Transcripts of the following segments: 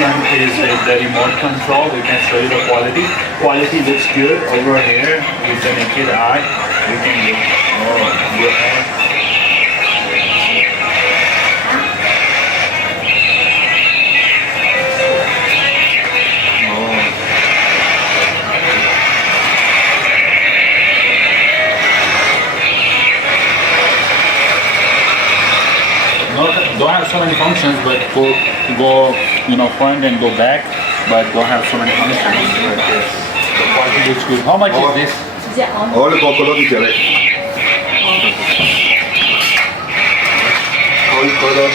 one is with the remote control. We can show you the quality. Quality looks good over here with the naked eye. You can look. Oh, yeah. Don't have so many functions, but go front and go back, but don't have so many functions. But yes, the quality looks good. How much is this? Olha qual color que quer. Olha color.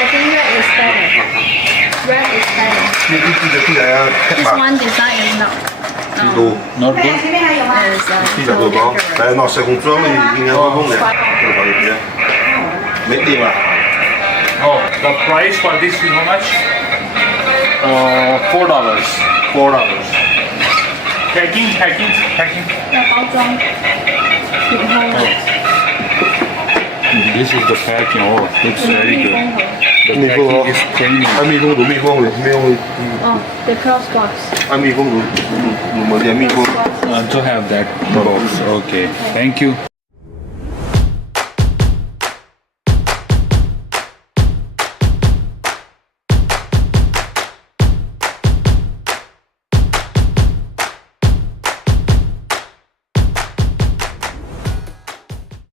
I think red is better. Red is better. 呢啲係啊， This one design is not. 知道。 Not good. Is 呢就佢講，但係落石紅裝你已經有開工嘅，就可以嘅。你掂啊？ Oh, the price for this is how much? $4. $4. Packing. 要包装，然后 This is the packing. Oh, looks very good. The 密封盒 packing is premium. 喺密封度密封嘅，密封哦，the cross box。喺密封度，冇啲密封。 To have that box. Okay. Thank you.